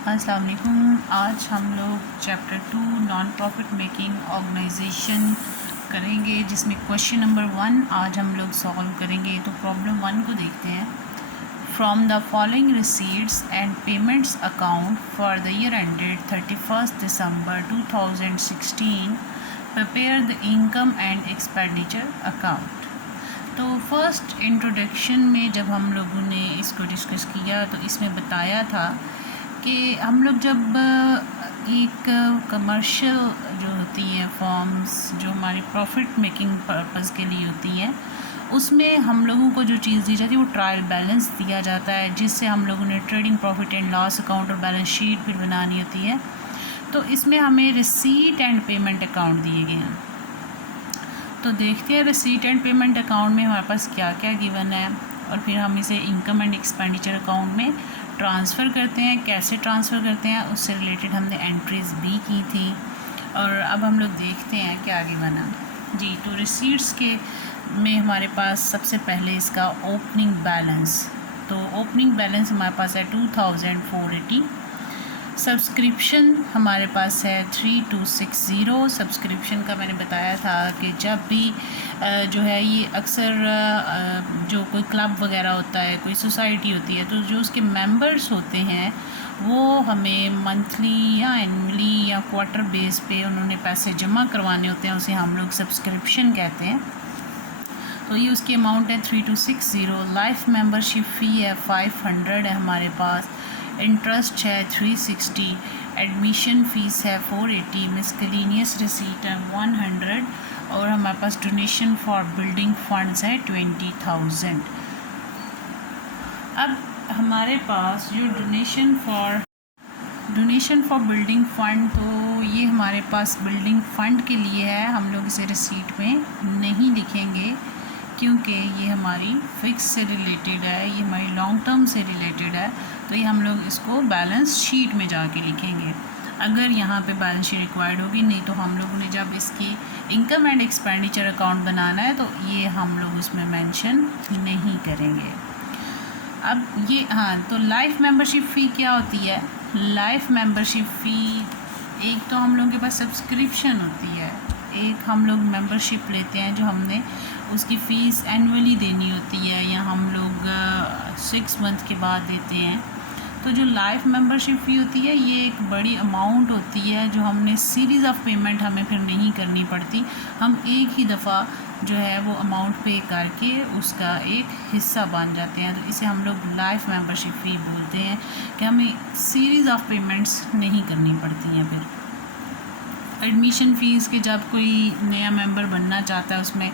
अस्सलाम वालेकुम। आज हम लोग chapter 2 non profit making organisation करेंगे, जिसमें क्वेश्चन नंबर 1 आज हम लोग सॉल्व करेंगे। तो प्रॉब्लम 1 को देखते हैं। From the following receipts and payments account for the year ended 31 December 2016 prepare the income and expenditure account. तो फर्स्ट इंट्रोडक्शन में जब हम लोगों ने इसको डिस्कस किया तो इसमें बताया था कि हम लोग जब एक कमर्शियल जो होती हैं फॉर्म्स जो हमारी प्रॉफिट मेकिंग पर्पज़ के लिए होती हैं, उसमें हम लोगों को जो चीज़ दी जाती है वो ट्रायल बैलेंस दिया जाता है, जिससे हम लोगों ने trading profit and loss account और बैलेंस शीट फिर बनानी होती है। तो इसमें हमें रिसीट एंड पेमेंट अकाउंट दिए गए हैं। तो देखते हैं रिसीट एंड पेमेंट अकाउंट में हमारे पास क्या क्या गिवन है, और फिर हम इसे इनकम एंड एक्सपेंडिचर अकाउंट में ट्रांसफ़र करते हैं। कैसे ट्रांसफ़र करते हैं उससे रिलेटेड हमने एंट्रीज़ भी की थी। और अब हम लोग देखते हैं क्या गिवन है जी। तो रिसीट्स के में हमारे पास सबसे पहले इसका ओपनिंग बैलेंस। तो ओपनिंग बैलेंस हमारे पास है 2480। सब्सक्रिप्शन हमारे पास है 3260। सब्सक्रिप्शन का मैंने बताया था कि जब भी जो है ये अक्सर जो कोई क्लब वगैरह होता है, कोई सोसाइटी होती है, तो जो उसके मेंबर्स होते हैं वो हमें मंथली या एनुअली या क्वार्टर बेस पे उन्होंने पैसे जमा करवाने होते हैं, उसे हम लोग सब्सक्रिप्शन कहते हैं। तो ये उसकी अमाउंट है 3260। लाइफ मेंबरशिप फ़ी है 500 है हमारे पास। इंटरेस्ट है 360। एडमिशन फ़ीस है 480। मिसकेलिनियस रिसीट है 100। और हमारे पास डोनेशन फॉर बिल्डिंग फंड्स है 20,000। अब हमारे पास जो डोनेशन फॉर बिल्डिंग फ़ंड, तो ये हमारे पास बिल्डिंग फ़ंड के लिए है। हम लोग इसे रिसीट में नहीं लिखेंगे क्योंकि ये हमारी फ़िक्स से रिलेटेड है, ये हमारी लॉन्ग टर्म से रिलेटेड है। तो ये हम लोग इसको बैलेंस शीट में जाके लिखेंगे अगर यहाँ पे बैलेंस शीट रिक्वायर्ड होगी। नहीं तो हम लोगों ने जब इसकी इनकम एंड एक्सपेंडिचर अकाउंट बनाना है तो ये हम लोग उसमें मेंशन नहीं करेंगे। अब ये तो लाइफ मेंबरशिप फ़ी क्या होती है? लाइफ मेंबरशिप फ़ी, एक तो हम लोगों के पास सब्सक्रिप्शन होती है, एक हम लोग मेंबरशिप लेते हैं जो हमने उसकी फ़ीस एनुअली देनी होती है, या हम लोग 6 मंथ के बाद देते हैं। तो जो लाइफ मेंबरशिप फ़ी होती है ये एक बड़ी अमाउंट होती है जो हमने सीरीज़ ऑफ पेमेंट हमें फिर नहीं करनी पड़ती। हम एक ही दफ़ा जो है वो अमाउंट पे करके उसका एक हिस्सा बन जाते हैं। तो इसे हम लोग लाइफ मेंबरशिप फ़ी बोलते हैं कि हमें सीरीज़ ऑफ पेमेंट्स नहीं करनी पड़ती हैं। फिर एडमिशन फ़ीस के जब कोई नया मेंबर बनना चाहता है, उसमें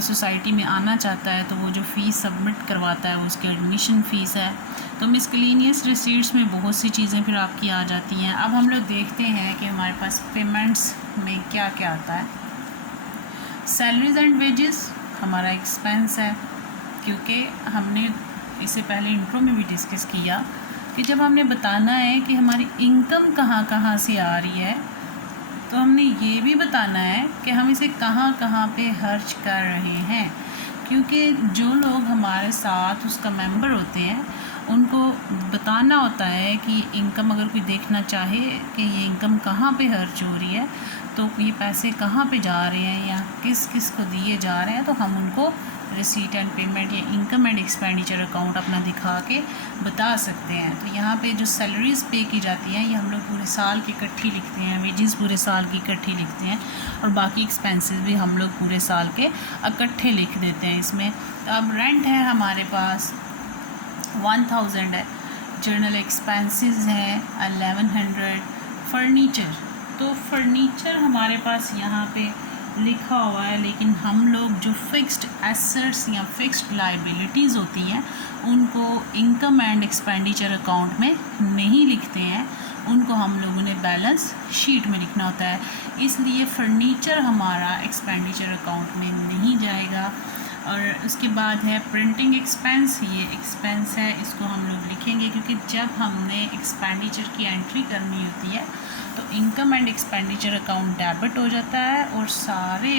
सोसाइटी में आना चाहता है, तो वो जो फ़ीस सबमिट करवाता है वो उसकी एडमिशन फ़ीस है। तो मिसकेलिनियस रिसीट्स में बहुत सी चीज़ें फिर आपकी आ जाती हैं। अब हम लोग देखते हैं कि हमारे पास पेमेंट्स में क्या क्या आता है। सैलरीज़ एंड वेजेस हमारा एक्सपेंस है, क्योंकि हमने इससे पहले इंट्रो में भी डिस्कस किया कि जब हमने बताना है कि हमारी इनकम कहाँ कहाँ से आ रही है, तो हमने ये भी बताना है कि हम इसे कहाँ कहाँ पे खर्च कर रहे हैं। क्योंकि जो लोग हमारे साथ उसका मेंबर होते हैं उनको बताना होता है कि इनकम अगर कोई देखना चाहे कि ये इनकम कहाँ पे खर्च हो रही है, तो ये पैसे कहाँ पे जा रहे हैं या किस किस को दिए जा रहे हैं, तो हम उनको रिसीट एंड पेमेंट या इनकम एंड एक्सपेंडिचर अकाउंट अपना दिखा के बता सकते हैं। तो यहाँ पे जो सैलरीज़ पे की जाती हैं ये हम लोग पूरे साल की इकट्ठी लिखते हैं, वेजेस पूरे साल की इकट्ठी लिखते हैं, और बाकी एक्सपेंसेस भी हम लोग पूरे साल के इकट्ठे लिख देते हैं इसमें। अब रेंट है हमारे पास 1000 है। जर्नल एक्सपेंसेस हैं 1100। फर्नीचर, तो फर्नीचर हमारे पास यहाँ पे लिखा हुआ है, लेकिन हम लोग जो फिक्स्ड एसेट्स या फिक्स्ड लाइबिलिटीज़ होती हैं उनको इनकम एंड एक्सपेंडिचर अकाउंट में नहीं लिखते हैं, उनको हम लोगों ने बैलेंस शीट में लिखना होता है। इसलिए फ़र्नीचर हमारा एक्सपेंडिचर अकाउंट में नहीं जाएगा। और उसके बाद है प्रिंटिंग एक्सपेंस। ये एक्सपेंस है, इसको हम लोग लिखेंगे क्योंकि जब हमने एक्सपेंडिचर की एंट्री करनी होती है तो income and expenditure account debit हो जाता है, और सारे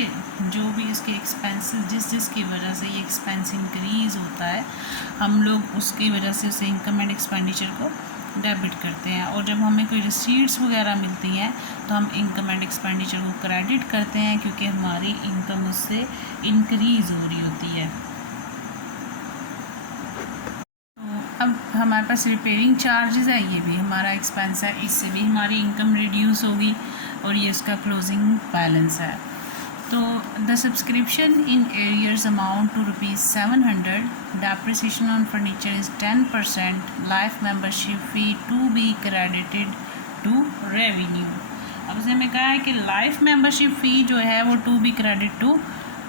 जो भी इसके एक्सपेंसेस जिसकी वजह से ये एक्सपेंस इंक्रीज़ होता है हम लोग उसकी वजह से उसे इनकम एंड एक्सपेंडिचर को डेबिट करते हैं, और जब हमें कोई रिसीट्स वगैरह मिलती हैं तो हम इनकम एंड एक्सपेंडिचर को क्रेडिट करते हैं, क्योंकि हमारी इनकम उससे इंक्रीज़ हो रही होती है। तो अब हमारे पास रिपेयरिंग चार्जेस है, ये भी हमारा एक्सपेंस है, इससे भी हमारी इनकम रिड्यूस होगी, और ये इसका क्लोजिंग बैलेंस है। तो the subscription in arrears amount to ₹700, depreciation on furniture is 10%, life membership fee to be credited to revenue. अब उसने हमें कहा है कि लाइफ मेंबरशिप फ़ी जो है वो to be credit to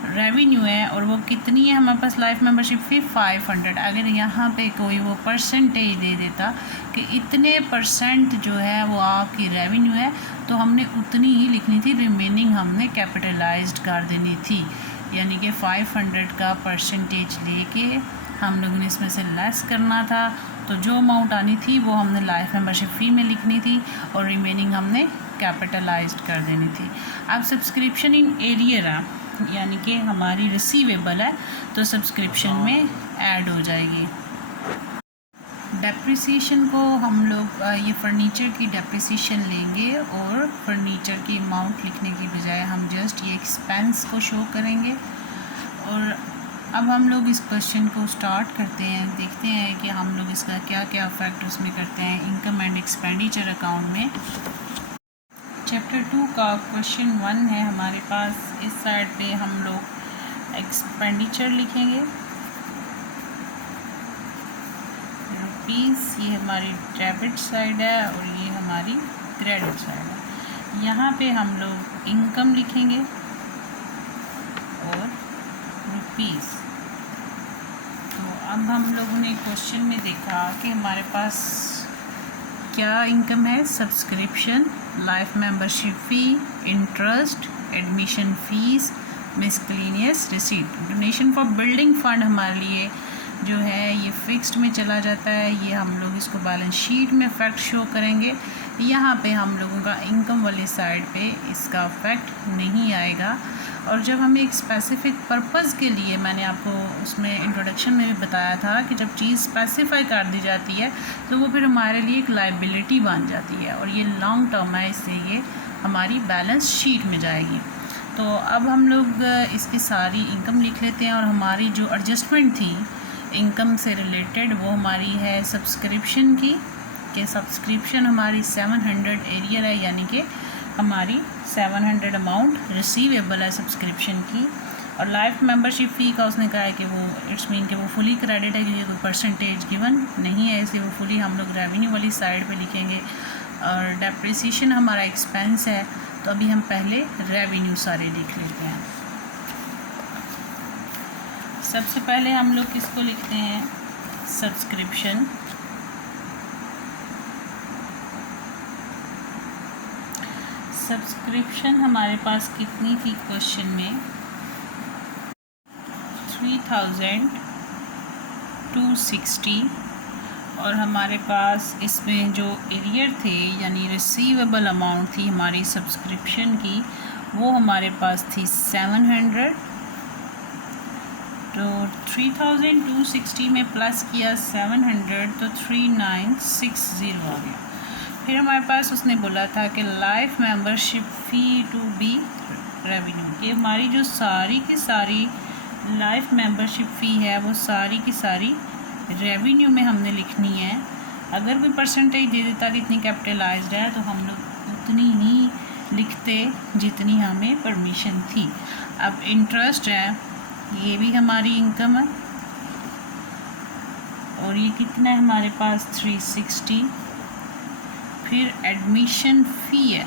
revenue है, और वो कितनी है हमारे पास लाइफ मेंबरशिप फ़ी 500। अगर यहाँ पे कोई वो परसेंटेज दे देता कि इतने परसेंट जो है वो आपकी रेवेन्यू है, तो हमने उतनी ही लिखनी थी, रिमेनिंग हमने कैपिटलाइज्ड कर देनी थी, यानी कि 500 का परसेंटेज लेके हम लोगों ने इसमें से लेस करना था। तो जो अमाउंट आनी थी वो हमने लाइफ मेंबरशिप फ़ी में लिखनी थी, और रिमेनिंग हमने कैपिटलाइज्ड कर देनी थी। अब सब्सक्रिप्शन इन एरियर है, यानी कि हमारी रिसीवेबल है, तो सब्सक्रिप्शन में ऐड हो जाएगी। डेप्रिसिएशन को हम लोग ये फ़र्नीचर की डेप्रिसिएशन लेंगे, और फर्नीचर की अमाउंट लिखने की बजाय हम जस्ट ये एक्सपेंस को शो करेंगे। और अब हम लोग इस क्वेश्चन को स्टार्ट करते हैं, देखते हैं कि हम लोग इसका क्या क्या इफेक्ट उसमें करते हैं इनकम एंड एक्सपेंडिचर अकाउंट में। चैप्टर 2 का क्वेश्चन 1 है हमारे पास। इस साइड पे हम लोग एक्सपेंडिचर लिखेंगे रुपीज़, ये हमारी डेबिट साइड है और ये हमारी क्रेडिट साइड है। यहाँ पे हम लोग इनकम लिखेंगे और रुपीज़। तो अब हम लोगों ने क्वेश्चन में देखा कि हमारे पास क्या इनकम है, subscription, life membership fee, interest, admission fees, miscellaneous receipt. Donation for building fund हमारे लिए जो है ये फिक्स्ड में चला जाता है, ये हम लोग इसको बैलेंस शीट में इफेक्ट शो करेंगे। यहाँ पे हम लोगों का इनकम वाली साइड पे इसका इफेक्ट नहीं आएगा। और जब हमें एक स्पेसिफिक पर्पज़ के लिए, मैंने आपको उसमें इंट्रोडक्शन में भी बताया था कि जब चीज़ स्पेसिफाई कर दी जाती है तो वो फिर हमारे लिए एक लायबिलिटी बन जाती है, और ये लॉन्ग टर्म है, इससे ये हमारी बैलेंस शीट में जाएगी। तो अब हम लोग इसकी सारी इनकम लिख लेते हैं, और हमारी जो एडजस्टमेंट थी इनकम से रिलेटेड वो हमारी है सब्सक्रिप्शन की, कि सब्सक्रिप्शन हमारी 700 एरियर है, यानी कि हमारी 700 अमाउंट रिसीवेबल है सब्सक्रिप्शन की। और लाइफ मेंबरशिप फ़ी का उसने कहा है कि वो इट्स मीन कि वो फुली क्रेडिट है, क्योंकि कोई परसेंटेज गिवन नहीं है, इसलिए वो फुली हम लोग रेवेन्यू वाली साइड पे लिखेंगे। और डेप्रिसिएशन हमारा एक्सपेंस है, तो अभी हम पहले रेवेन्यू सारे लिख लेते हैं। सबसे पहले हम लोग किसको लिखते हैं, सब्सक्रिप्शन। सब्सक्रिप्शन हमारे पास कितनी थी क्वेश्चन में, 3260, और हमारे पास इसमें जो एरियर थे यानी रिसीवेबल अमाउंट थी हमारी सब्सक्रिप्शन की, वो हमारे पास थी 700। तो 3260 में प्लस किया 700 तो 3960 आ गया। फिर हमारे पास उसने बोला था कि life membership fee to be revenue, कि हमारी जो सारी की सारी लाइफ मेंबरशिप फ़ी है वो सारी की सारी रेवेन्यू में हमने लिखनी है। अगर कोई परसेंटेज दे देता कि इतनी कैपिटलाइज्ड है, तो हम लोग उतनी ही लिखते जितनी हमें परमिशन थी। अब इंटरेस्ट है, ये भी हमारी इनकम है, और ये कितना है हमारे पास 360। फिर एडमिशन फ़ी है,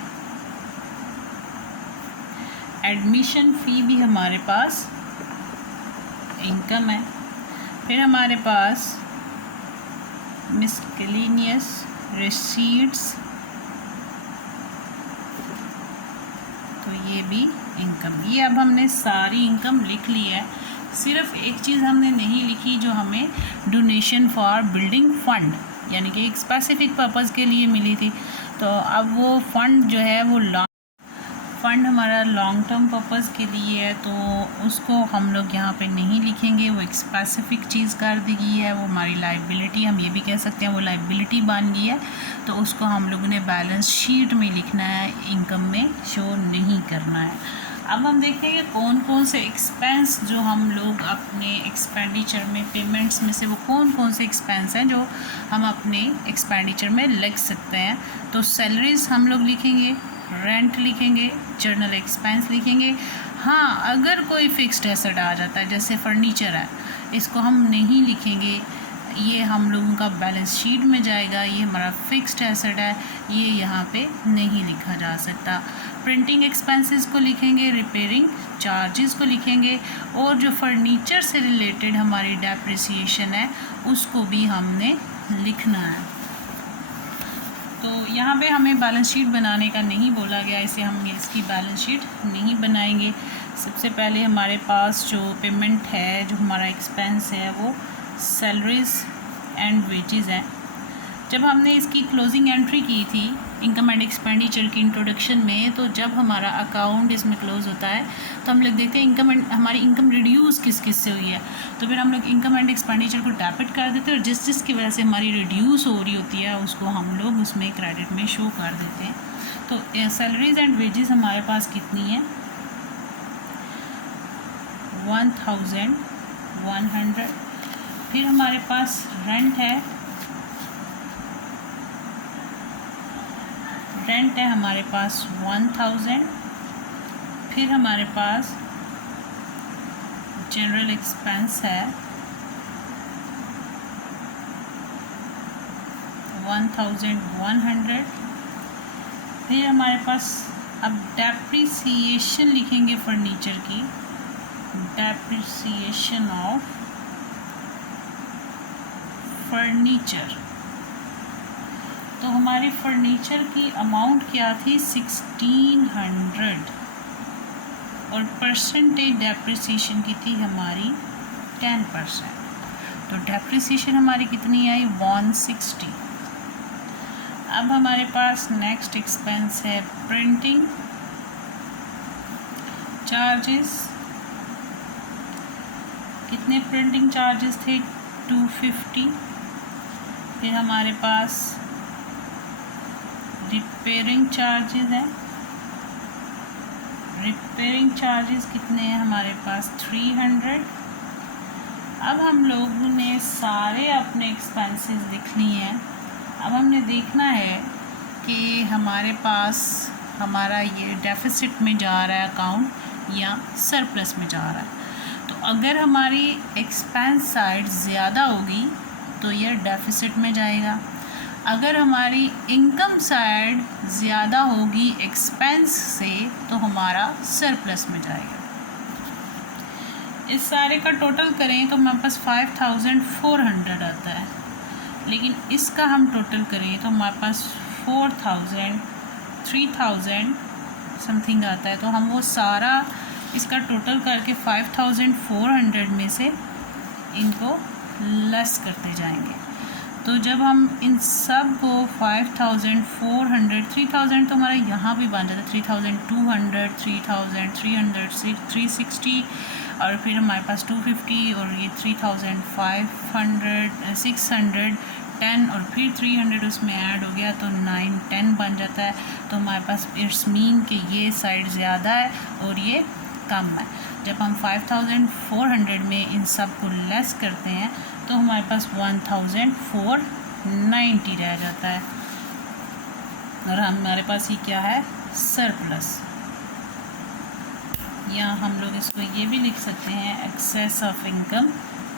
एडमिशन फ़ी भी हमारे पास इनकम है। फिर हमारे पास मिसकेलेनियस रिसीट्स, तो ये भी इनकम। ये अब हमने सारी इनकम लिख ली है। सिर्फ एक चीज़ हमने नहीं लिखी जो हमें डोनेशन फॉर बिल्डिंग फंड, यानी कि एक स्पेसिफिक पर्पज़ के लिए मिली थी। तो अब वो फ़ंड जो है वो फ़ंड हमारा लॉन्ग टर्म पर्पज़ के लिए है, तो उसको हम लोग यहाँ पे नहीं लिखेंगे, वो एक स्पेसिफ़िक चीज़ कर दी गई है, वो हमारी लाइबिलिटी, हम ये भी कह सकते हैं वो लाइबिलिटी बन गई है, तो उसको हम लोगों ने बैलेंस शीट में लिखना है, इनकम में शो नहीं करना है। अब हम देखेंगे कौन कौन से एक्सपेंस जो हम लोग अपने एक्सपेंडिचर में, पेमेंट्स में से वो कौन कौन से एक्सपेंस हैं जो हम अपने एक्सपेंडिचर में लिख सकते हैं। तो सैलरीज़ हम लोग लिखेंगे, रेंट लिखेंगे, जर्नल एक्सपेंस लिखेंगे। हाँ, अगर कोई फिक्स्ड एसेट आ जाता है जैसे फर्नीचर है, इसको हम नहीं लिखेंगे, ये हम लोगों का बैलेंस शीट में जाएगा, ये हमारा फिक्स्ड एसेट है, ये यहाँ पे नहीं लिखा जा सकता। प्रिंटिंग एक्सपेंसेस को लिखेंगे, रिपेयरिंग चार्जेस को लिखेंगे, और जो फर्नीचर से रिलेटेड हमारी डेप्रिसिएशन है उसको भी हमने लिखना है। तो यहाँ पे हमें बैलेंस शीट बनाने का नहीं बोला गया, इसे हम इसकी बैलेंस शीट नहीं बनाएंगे। सबसे पहले हमारे पास जो पेमेंट है, जो हमारा एक्सपेंस है, वो सैलरीज़ एंड वेजेस है। जब हमने इसकी क्लोजिंग एंट्री की थी इनकम एंड एक्सपेंडिचर की इंट्रोडक्शन में, तो जब हमारा अकाउंट इसमें क्लोज होता है तो हम लोग देखते हैं हमारी इनकम रिड्यूस किस किस से हुई है, तो फिर हम लोग इनकम एंड एक्सपेंडिचर को डेबिट कर देते हैं, और जिस जिसकी वजह से हमारी रिड्यूस हो रही होती है उसको हम लोग उसमें क्रेडिट में शो कर देते हैं। तो सैलरीज एंड वेजेस हमारे पास कितनी है, 1100। फिर हमारे पास रेंट है, हमारे पास 1000। फिर हमारे पास जनरल एक्सपेंस है 1100। फिर हमारे पास अब डेप्रिसिएशन लिखेंगे फर्नीचर की, डेप्रिसिएशन ऑफ फर्नीचर। तो हमारी फर्नीचर की अमाउंट क्या थी, 1600, और परसेंटेज डेप्रिसिएशन की थी हमारी 10%। तो डेप्रिसिएशन हमारी कितनी आई, 160। अब हमारे पास नेक्स्ट एक्सपेंस है प्रिंटिंग चार्जेस। कितने प्रिंटिंग चार्जेस थे, 250। फिर हमारे पास रिपेयरिंग चार्जेस हैं, रिपेयरिंग चार्जेस कितने हैं हमारे पास, 300। अब हम लोगों ने सारे अपने एक्सपेंसेस लिख लिए हैं। अब हमने देखना है कि हमारे पास हमारा ये डेफिसिट में जा रहा है अकाउंट या सरप्लस में जा रहा है। तो अगर हमारी एक्सपेंस साइड ज़्यादा होगी तो ये डेफिसिट में जाएगा, अगर हमारी इनकम साइड ज़्यादा होगी एक्सपेंस से तो हमारा सरप्लस में जाएगा। इस सारे का टोटल करें तो हमारे पास 5400 आता है, लेकिन इसका हम टोटल करें तो हमारे पास 4000 3000 समथिंग आता है। तो हम वो सारा इसका टोटल करके 5400 में से इनको लेस करते जाएंगे। तो जब हम इन सब को 5400 3000 तो हमारा यहाँ भी बन जाता है 3200 3300 360, और फिर हमारे पास 250 और ये 3500 610 और फिर 300 उसमें ऐड हो गया तो 910 बन जाता है। तो हमारे पास इट्स मीन कि ये साइड ज़्यादा है और ये कम है। जब हम 5400 में इन सब को लेस करते हैं तो हमारे पास 1490 रह जाता है, और हमारे पास ये क्या है, सरप्लस। या हम लोग इसको ये भी लिख सकते हैं excess of income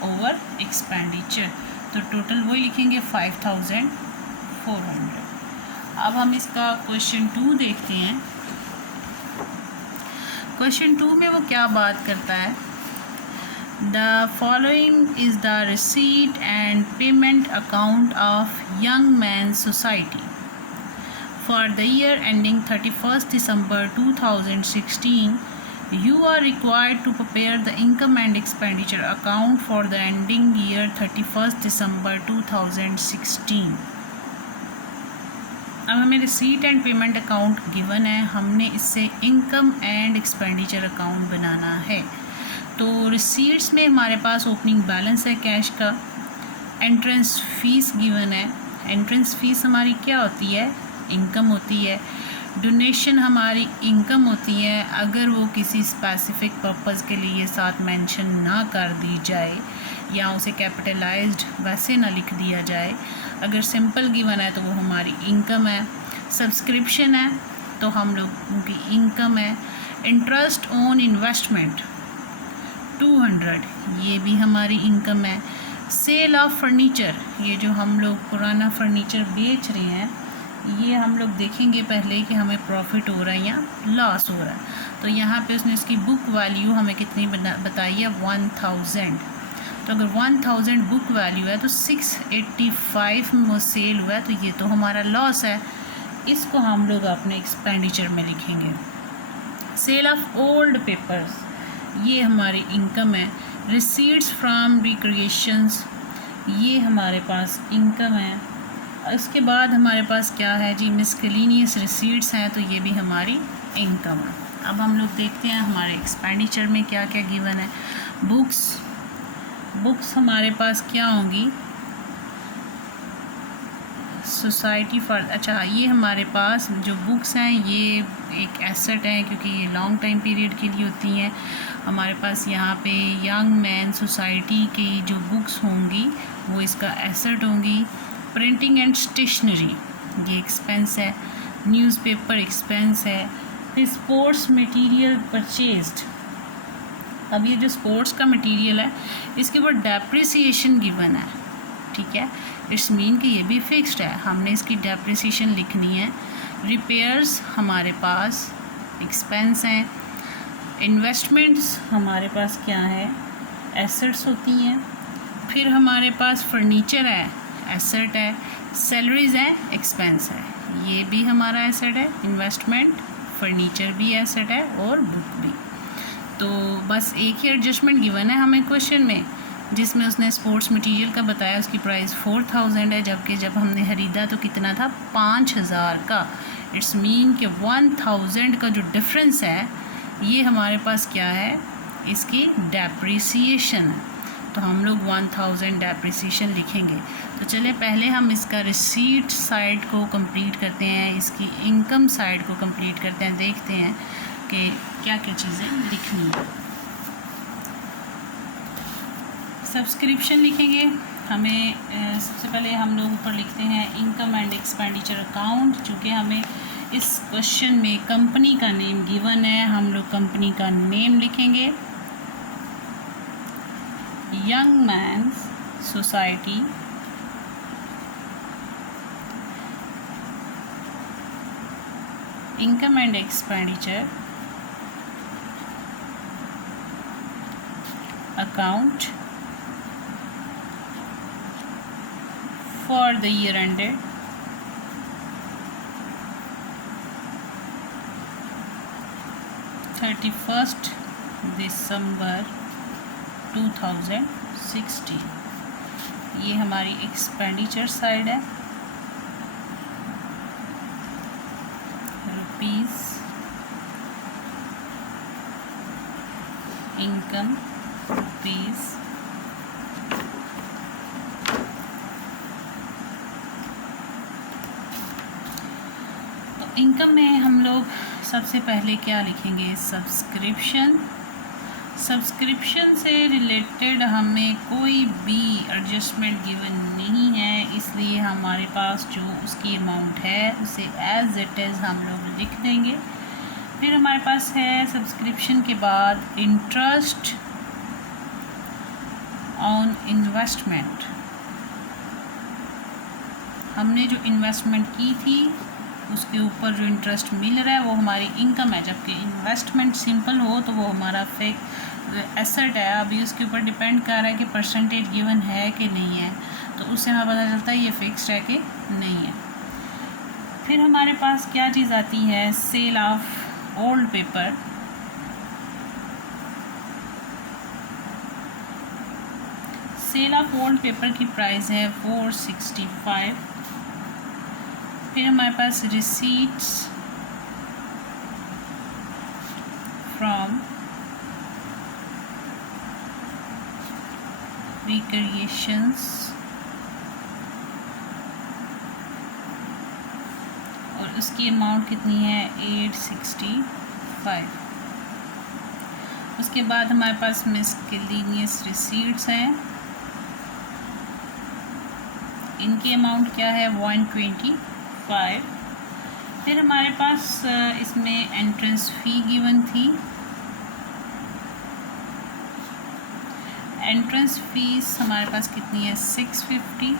over expenditure. तो टोटल वही लिखेंगे 5400। अब हम इसका क्वेश्चन 2 देखते हैं। क्वेश्चन 2 में वो क्या बात करता है, The following is the receipt and payment account of Young Men's Society for the year ending 31st December 2016. You are required to prepare the income and expenditure account for the ending year 31st December 2016. अब हमें receipt and payment account given है, हमने इससे income and expenditure account बनाना है। तो receipts में हमारे पास opening balance है कैश का, एंट्रेंस फ़ीस गिवन है। एंट्रेंस फ़ीस हमारी क्या होती है? इनकम होती है। डोनेशन हमारी इनकम होती है अगर वो किसी स्पेसिफिक पर्पज़ के लिए साथ मेंशन ना कर दी जाए या उसे कैपिटलाइज्ड वैसे ना लिख दिया जाए। अगर सिंपल गिवन है तो वो हमारी इनकम है। सब्सक्रिप्शन है तो हम लोगों की इनकम है। इंटरेस्ट ऑन इन्वेस्टमेंट 200, ये भी हमारी इनकम है। सेल ऑफ फर्नीचर, ये जो हम लोग पुराना फर्नीचर बेच रहे हैं, ये हम लोग देखेंगे पहले कि हमें प्रॉफिट हो रहा है या लॉस हो रहा है। तो यहाँ पे उसने इसकी बुक वैल्यू हमें कितनी बताई है? 1000। तो अगर 1000 बुक वैल्यू है तो 685 में वो सेल हुआ है, तो ये तो हमारा लॉस है। इसको हम लोग अपने एक्सपेंडिचर में लिखेंगे। सेल ऑफ ओल्ड पेपर्स, ये हमारी इनकम है। रिसीट्स फ्रॉम रिक्रिएशंस, ये हमारे पास इनकम है। उसके बाद हमारे पास क्या है जी? मिसकेलिनियस रिसीट्स हैं, तो ये भी हमारी इनकम है। अब हम लोग देखते हैं हमारे एक्सपेंडिचर में क्या क्या गिवन है। बुक्स हमारे पास क्या होंगी? सोसाइटी फॉर, अच्छा ये हमारे पास जो बुक्स हैं ये एक एसेट है क्योंकि ये लॉन्ग टाइम पीरियड के लिए होती हैं। हमारे पास यहाँ पे यंग मैन सोसाइटी की जो बुक्स होंगी वो इसका एसेट होंगी। प्रिंटिंग एंड स्टेशनरी, ये एक्सपेंस है। न्यूज़पेपर एक्सपेंस है। फिर स्पोर्ट्स मटेरियल परचेज्ड, अब ये जो स्पोर्ट्स का मटेरियल है इसके ऊपर डेप्रिसिएशन गिवन है, ठीक है। इट्स मीन कि ये भी फिक्स्ड है, हमने इसकी डेप्रिसिएशन लिखनी है। रिपेयर्स हमारे पास एक्सपेंस हैं। इन्वेस्टमेंट्स हमारे पास क्या है? एसेट्स होती हैं। फिर हमारे पास फर्नीचर है, एसेट है। सैलरीज है, एक्सपेंस है, ये भी हमारा एसेट है। इन्वेस्टमेंट, फर्नीचर भी एसेट है और बुक भी। तो बस एक ही एडजस्टमेंट गिवन है हमें क्वेश्चन में, जिसमें उसने स्पोर्ट्स मटेरियल का बताया, उसकी प्राइस 4000 है, जबकि जब हमने ख़रीदा तो कितना था? 5000 का। इट्स मीन कि 1000 का जो डिफरेंस है ये हमारे पास क्या है? इसकी डेप्रिसिएशन है। तो हम लोग 1000 डेप्रिसिएशन लिखेंगे। तो चले पहले हम इसका रिसीट साइड को कंप्लीट करते हैं, इसकी इनकम साइड को कंप्लीट करते हैं, देखते हैं कि क्या क्या चीज़ें लिखनी है। सब्सक्रिप्शन लिखेंगे हमें। सबसे पहले हम लोग ऊपर लिखते हैं इनकम एंड एक्सपेंडिचर अकाउंट। चूँकि हमें इस क्वेश्चन में कंपनी का नेम गिवन है, हम लोग कंपनी का नेम लिखेंगे। Young man's society, income and expenditure account for the year ended 31st December 2016। ये हमारी एक्सपेंडिचर साइड है। रुपीस, इनकम रुपीस, इनकम में हम लोग सबसे पहले क्या लिखेंगे? सब्सक्रिप्शन। सब्सक्रिप्शन से रिलेटेड हमें कोई भी एडजस्टमेंट गिवन नहीं है, इसलिए हमारे पास जो उसकी अमाउंट है उसे एज इट इज़ हम लोग लिख देंगे। फिर हमारे पास है सब्सक्रिप्शन के बाद इंटरेस्ट ऑन इन्वेस्टमेंट। हमने जो इन्वेस्टमेंट की थी उसके ऊपर जो इंटरेस्ट मिल रहा है वो हमारी इनकम है, जबकि इन्वेस्टमेंट सिंपल हो तो वो हमारा एसेट है। अभी उसके ऊपर डिपेंड कर रहा है कि परसेंटेज गिवन है कि नहीं है, तो उससे हमें पता चलता है ये फिक्स्ड है कि नहीं है। फिर हमारे पास क्या चीज़ आती है? Sale of old paper. Sale of old paper की प्राइस है 465। फिर हमारे पास रिसीट्स फ्रॉम रिक्रिएशंस और उसकी अमाउंट कितनी है 865। उसके बाद हमारे पास मिसलेनियस रिसीट्स हैं, इनकी अमाउंट क्या है 125। फिर हमारे पास इसमें एंट्रेंस फ़ी गिवन थी, एंट्रेंस फीस हमारे पास कितनी है 650।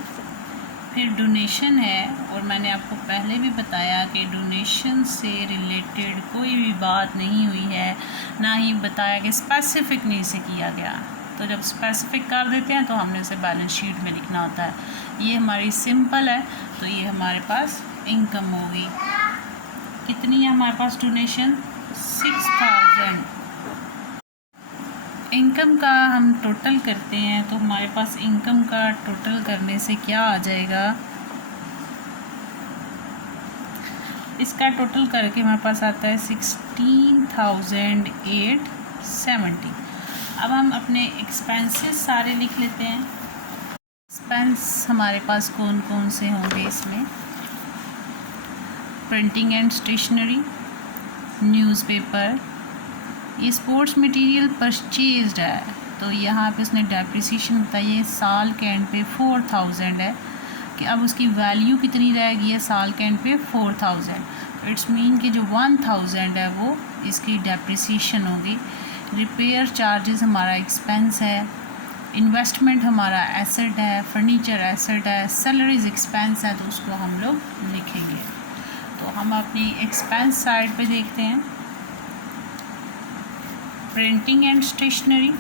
फिर डोनेशन है, और मैंने आपको पहले भी बताया कि डोनेशन से रिलेटेड कोई भी बात नहीं हुई है, ना ही बताया कि स्पेसिफिक नहीं से किया गया। तो जब स्पेसिफिक कर देते हैं तो हमने उसे बैलेंस शीट में लिखना होता है। ये हमारी सिंपल है, तो ये हमारे पास इनकम होगी। कितनी है हमारे पास डोनेशन 6000। इनकम का हम टोटल करते हैं तो हमारे पास इनकम का टोटल करने से क्या आ जाएगा, इसका टोटल करके हमारे पास आता है 16,870। अब हम अपने एक्सपेंसेस सारे लिख लेते हैं। एक्सपेंस हमारे पास कौन कौन से होंगे इसमें, प्रिंटिंग एंड स्टेशनरी, न्यूज़पेपर, ये स्पोर्ट्स मटेरियल परचेज्ड है तो यहाँ पे उसने डेप्रिसिएशन बताई है साल के एंड पे 4000 है, कि अब उसकी वैल्यू कितनी रहेगी है साल के एंड पे 4000। तो इट्स मीन कि जो 1000 है वो इसकी डेप्रिसिएशन होगी। रिपेयर चार्जेस हमारा एक्सपेंस है, इन्वेस्टमेंट हमारा एसेट है, फर्नीचर एसेट है, सैलरीज एक्सपेंस है, तो उसको हम लोग लिखेंगे। तो हम अपनी एक्सपेंस साइड पे देखते हैं। प्रिंटिंग एंड स्टेशनरी,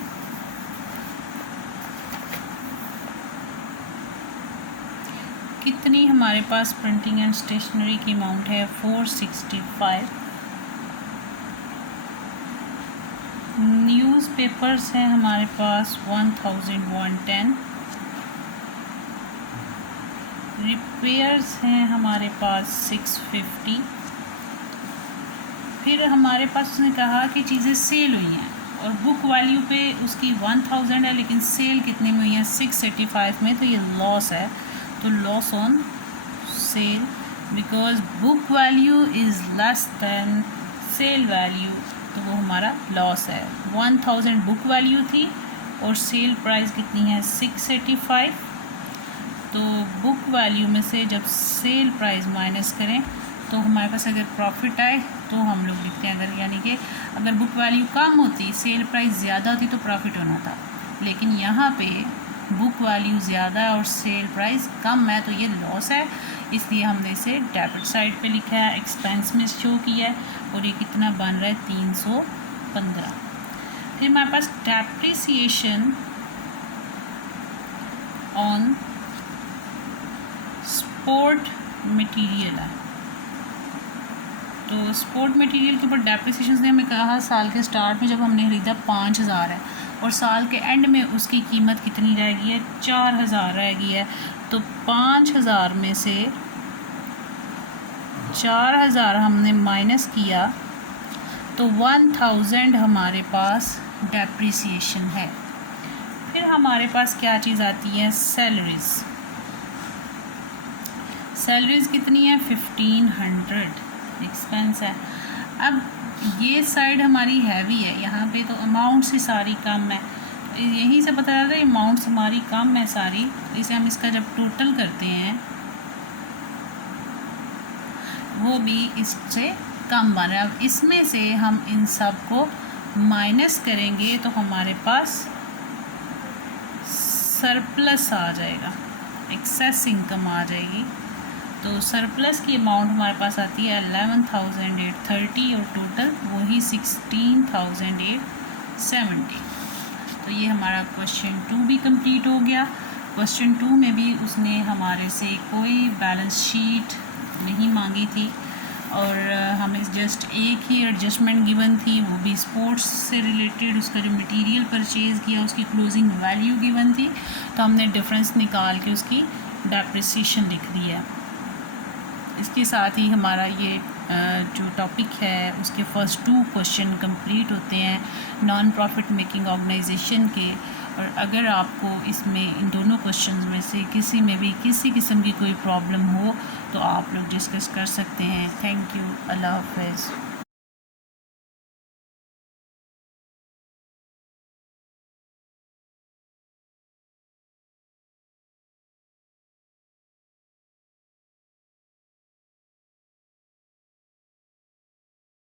कितनी हमारे पास प्रिंटिंग एंड स्टेशनरी की अमाउंट है 465। न्यूज़पेपर्स हैं हमारे पास 1110। रिपेयर्स हैं हमारे पास 650। फिर हमारे पास उसने कहा कि चीज़ें सेल हुई हैं और बुक वैल्यू पे उसकी 1000 है, लेकिन सेल कितने में हुई है 685 में, तो ये लॉस है। तो loss on sale, because book value is less than sale value, तो वो हमारा लॉस है। 1000 बुक वैल्यू थी और सेल प्राइस कितनी है 685। तो बुक वैल्यू में से जब सेल प्राइस माइनस करें तो हमारे पास अगर प्रॉफिट आए तो हम लोग लिखते हैं, अगर यानी कि अगर बुक वैल्यू कम होती, सेल प्राइस ज़्यादा होती तो प्रॉफिट होना था, लेकिन यहाँ पे बुक वैल्यू ज़्यादा है और सेल प्राइस कम है, तो ये लॉस है, इसलिए हमने इसे डेबिट साइड पे लिखा है, एक्सपेंस में शो किया है, और ये कितना बन रहा है 315। फिर हमारे पास डेप्रिसिएशन ऑन स्पोर्ट मटेरियल है। तो स्पोर्ट मटेरियल के ऊपर डेप्रिसिएशन ने हमें कहा साल के स्टार्ट में जब हमने ख़रीदा 5000 है, और साल के एंड में उसकी कीमत कितनी रहेगी है 4000 रहेगी है। तो 5000 में से 4000 हमने माइनस किया तो 1000 हमारे पास डेप्रिसिएशन है। फिर हमारे पास क्या चीज़ आती है सैलरीज़। सैलरीज़ कितनी है 1500 एक्सपेंस है। अब ये साइड हमारी हैवी है, यहाँ पे तो अमाउंट से सारी कम है, यहीं से पता चलता है अमाउंट्स हमारी कम है सारी, इसे हम इसका जब टोटल करते हैं वो भी इससे कम बन रहा है। अब इसमें से हम इन सब को माइनस करेंगे तो हमारे पास सरप्लस आ जाएगा, एक्सेस इनकम आ जाएगी। तो सरप्लस की अमाउंट हमारे पास आती है 11,830 और टोटल वही 16,870। तो ये हमारा क्वेश्चन 2 भी कंप्लीट हो गया। क्वेश्चन 2 में भी उसने हमारे से कोई बैलेंस शीट नहीं मांगी थी और हमें जस्ट एक ही एडजस्टमेंट गिवन थी, वो भी स्पोर्ट्स से रिलेटेड, उसका जो मटेरियल परचेज़ किया उसकी क्लोजिंग वैल्यू गिवन थी, तो हमने डिफरेंस निकाल के उसकी डेप्रिसिएशन लिख दी है। इसके साथ ही हमारा ये जो टॉपिक है उसके फर्स्ट 2 क्वेश्चन कंप्लीट होते हैं नॉन प्रॉफिट मेकिंग ऑर्गेनाइजेशन के। और अगर आपको इसमें इन दोनों क्वेश्चंस में से किसी में भी किसी किस्म की कोई प्रॉब्लम हो तो आप लोग डिस्कस कर सकते हैं। Thank you. अल्लाह हाफ़िज़।